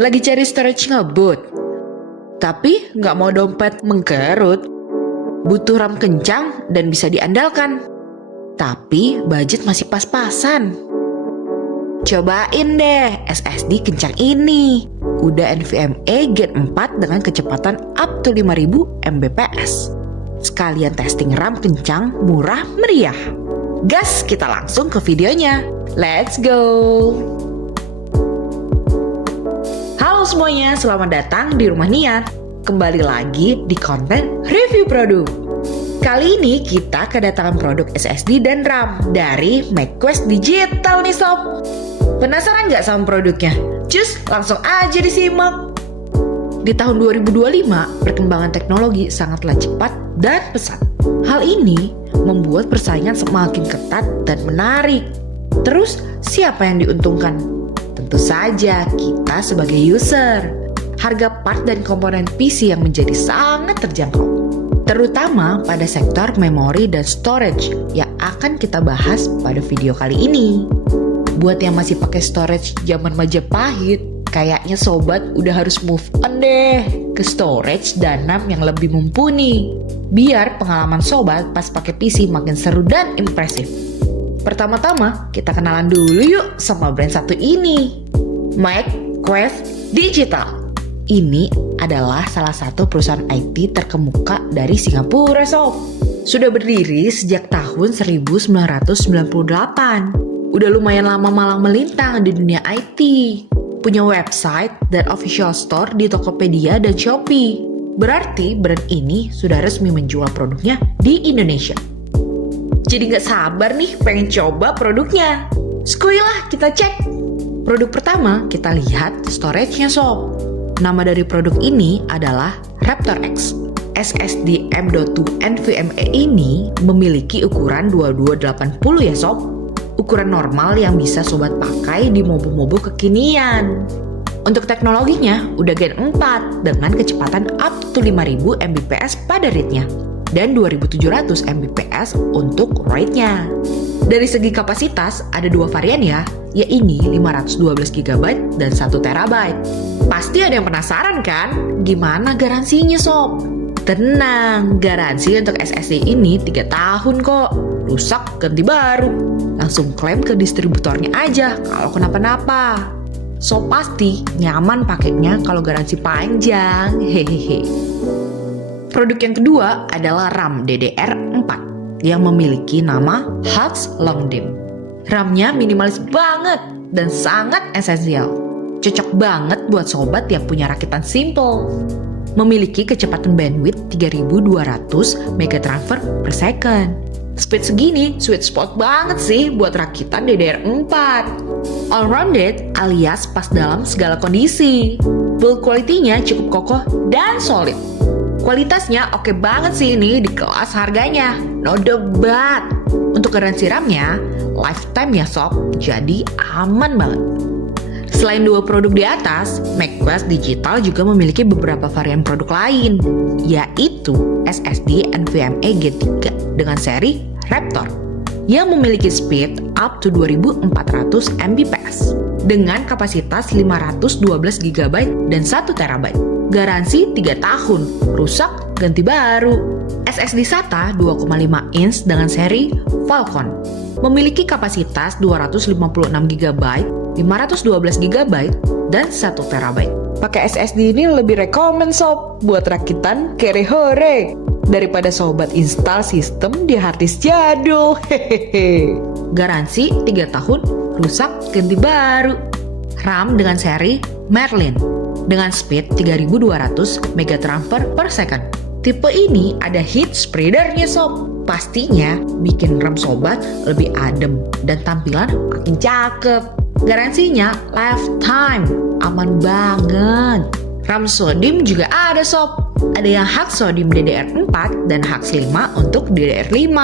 Lagi cari storage ngebut, tapi nggak mau dompet mengkerut. Butuh RAM kencang dan bisa diandalkan, tapi budget masih pas-pasan. Cobain deh SSD kencang ini. Udah NVMe Gen 4 dengan kecepatan up to 5000 Mbps. Sekalian testing RAM kencang, murah, meriah. Gas, kita langsung ke videonya. Let's go! Halo semuanya, selamat datang di Rumah Niat. Kembali lagi di konten review produk. Kali ini kita kedatangan produk SSD dan RAM dari McQuest Digital nih sob. Penasaran nggak sama produknya? Cus, langsung aja disimak. Di tahun 2025, perkembangan teknologi sangatlah cepat dan pesat. Hal ini membuat persaingan semakin ketat dan menarik. Terus, siapa yang diuntungkan? Tentu saja kita sebagai user. Harga part dan komponen PC yang menjadi sangat terjangkau, terutama pada sektor memori dan storage yang akan kita bahas pada video kali ini. Buat yang masih pakai storage zaman Majapahit, kayaknya sobat udah harus move on deh ke storage dan RAM yang lebih mumpuni, biar pengalaman sobat pas pakai PC makin seru dan impresif. Pertama-tama, kita kenalan dulu yuk sama brand satu ini, McQuest Digital. Ini adalah salah satu perusahaan IT terkemuka dari Singapura sob. Sudah berdiri sejak tahun 1998. Udah lumayan lama malang melintang di dunia IT. Punya website dan official store di Tokopedia dan Shopee. Berarti brand ini sudah resmi menjual produknya di Indonesia. Jadi gak sabar nih pengen coba produknya. Skuy lah, kita cek. Produk pertama kita lihat storage-nya sob. Nama dari produk ini adalah Raptor X. SSD M.2 NVMe ini memiliki ukuran 2280 ya sob. Ukuran normal yang bisa sobat pakai di mobo-mobo kekinian. Untuk teknologinya udah Gen 4 dengan kecepatan up to 5000 Mbps pada read-nya dan 2700 Mbps untuk write-nya. Dari segi kapasitas ada dua varian ya, yaitu 512 GB dan 1 TB. Pasti ada yang penasaran kan? Gimana garansinya sob? Tenang, garansi untuk SSD ini 3 tahun kok. Rusak ganti baru. Langsung klaim ke distributornya aja kalau kenapa-napa. So pasti nyaman pakainya kalau garansi panjang. Hehehe. Produk yang kedua adalah RAM DDR4 yang memiliki nama Hux Longdim. RAM-nya minimalis banget dan sangat esensial. Cocok banget buat sobat yang punya rakitan simple. Memiliki kecepatan bandwidth 3200 megatransfer per second. Speed segini sweet spot banget sih buat rakitan DDR4. All-rounded alias pas dalam segala kondisi. Build quality-nya cukup kokoh dan solid. Kualitasnya oke banget sih ini di kelas harganya. No debat. Untuk garansi RAM-nya, lifetime ya sob, jadi aman banget. Selain dua produk di atas, McQuest Digital juga memiliki beberapa varian produk lain, yaitu SSD NVMe Gen 3 dengan seri Raptor yang memiliki speed up to 2400 Mbps dengan kapasitas 512 GB dan 1 TB. Garansi 3 tahun, rusak ganti baru. SSD SATA 2,5 inch dengan seri Falcon memiliki kapasitas 256 GB, 512 GB, dan 1 TB. Pakai SSD ini lebih rekomen sob buat rakitan kere hore daripada sobat install sistem di harddisk jadul. Hehehe. Garansi 3 tahun, rusak ganti baru. RAM dengan seri Merlin dengan speed 3200 megatransfer per second. Tipe ini ada heat spreader-nya sob. Pastinya bikin RAM sobat lebih adem dan tampilan makin cakep. Garansinya lifetime, aman banget. RAM SODIMM juga ada sob. Ada yang Hux SODIMM DDR4 dan Hux 5 untuk DDR5.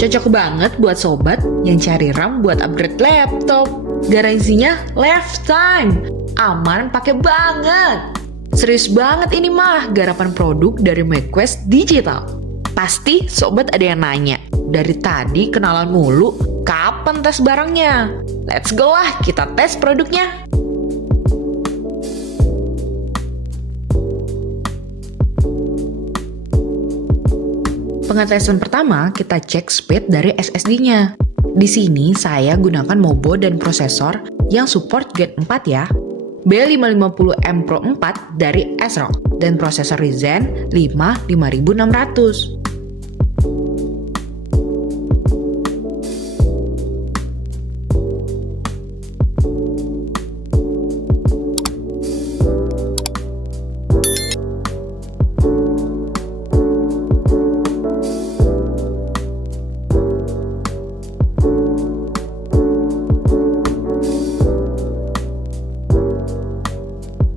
Cocok banget buat sobat yang cari RAM buat upgrade laptop. Garansinya lifetime, aman pakai banget. Serius banget ini mah garapan produk dari McQuest Digital. Pasti sobat ada yang nanya, dari tadi kenalan mulu, kapan tes barangnya? Let's go lah, kita tes produknya. pengetesan pertama, kita cek speed dari SSD-nya. Di sini saya gunakan Mobo dan prosesor yang support Gen 4 ya. B550M Pro 4 dari ASRock dan prosesor Ryzen 5 5600.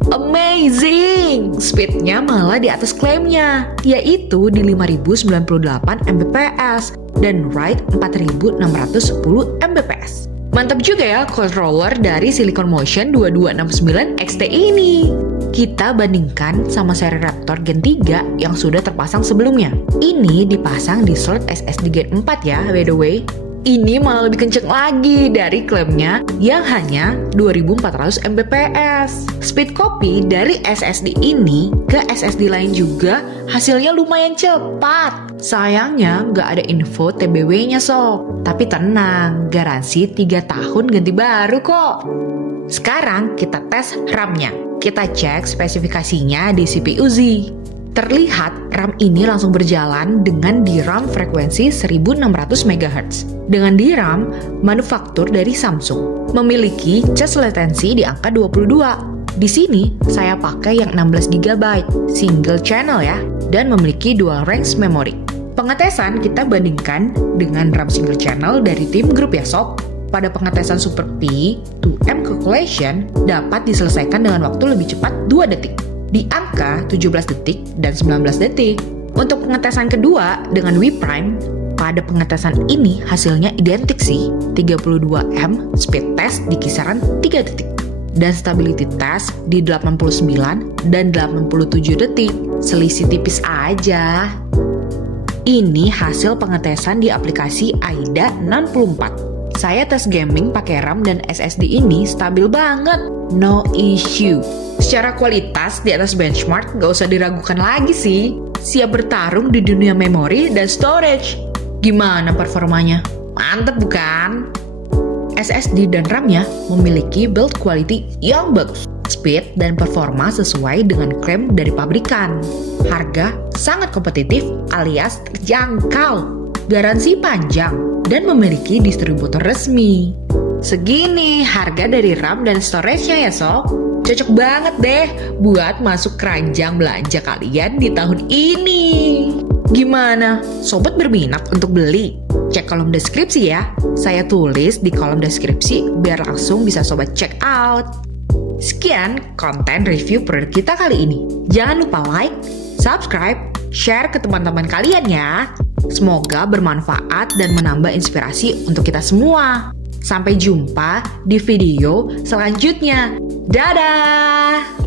Amazing! Speednya malah di atas klaimnya, yaitu di 5098 Mbps dan write 4610 Mbps. Mantap juga ya controller dari Silicon Motion 2269 XT ini. Kita bandingkan sama seri Raptor Gen 3 yang sudah terpasang sebelumnya. Ini dipasang di slot SSD Gen 4 ya, by the way. Ini malah lebih kenceng lagi dari klaimnya yang hanya 2400 Mbps. Speed copy dari SSD ini ke SSD lain juga hasilnya lumayan cepat. Sayangnya nggak ada info TBW-nya sob. Tapi tenang, garansi 3 tahun ganti baru kok. Sekarang kita tes RAM-nya. Kita cek spesifikasinya di CPU Z. Terlihat RAM ini langsung berjalan dengan DRAM frekuensi 1600 MHz. Dengan DRAM manufaktur dari Samsung, memiliki charge latency di angka 22. Di sini saya pakai yang 16 GB, single channel ya, dan memiliki dual range memory. Pengetesan kita bandingkan dengan RAM single channel dari tim grup ya sob. Pada pengetesan Super P 2M calculation dapat diselesaikan dengan waktu lebih cepat 2 detik. Di angka 17 detik dan 19 detik. Untuk pengetesan kedua dengan WePrime, pada pengetesan ini hasilnya identik sih, 32M speed test di kisaran 3 detik. Dan stability test di 89 dan 87 detik, selisih tipis aja. Ini hasil pengetesan di aplikasi AIDA 64. Saya tes gaming pakai RAM dan SSD ini stabil banget, no issue. Secara kualitas di atas benchmark gak usah diragukan lagi sih. Siap bertarung di dunia memori dan storage. Gimana performanya? Mantep bukan? SSD dan RAM-nya memiliki build quality yang bagus. Speed dan performa sesuai dengan klaim dari pabrikan. Harga sangat kompetitif alias terjangkau. Garansi panjang dan memiliki distributor resmi. Segini harga dari RAM dan storage-nya ya sob. Cocok banget deh buat masuk keranjang belanja kalian di tahun ini. Gimana? Sobat berminat untuk beli? Cek kolom deskripsi ya. Saya tulis di kolom deskripsi biar langsung bisa sobat check out. Sekian konten review produk kita kali ini. Jangan lupa like, subscribe, share ke teman-teman kalian ya. Semoga bermanfaat dan menambah inspirasi untuk kita semua. Sampai jumpa di video selanjutnya. Dadah!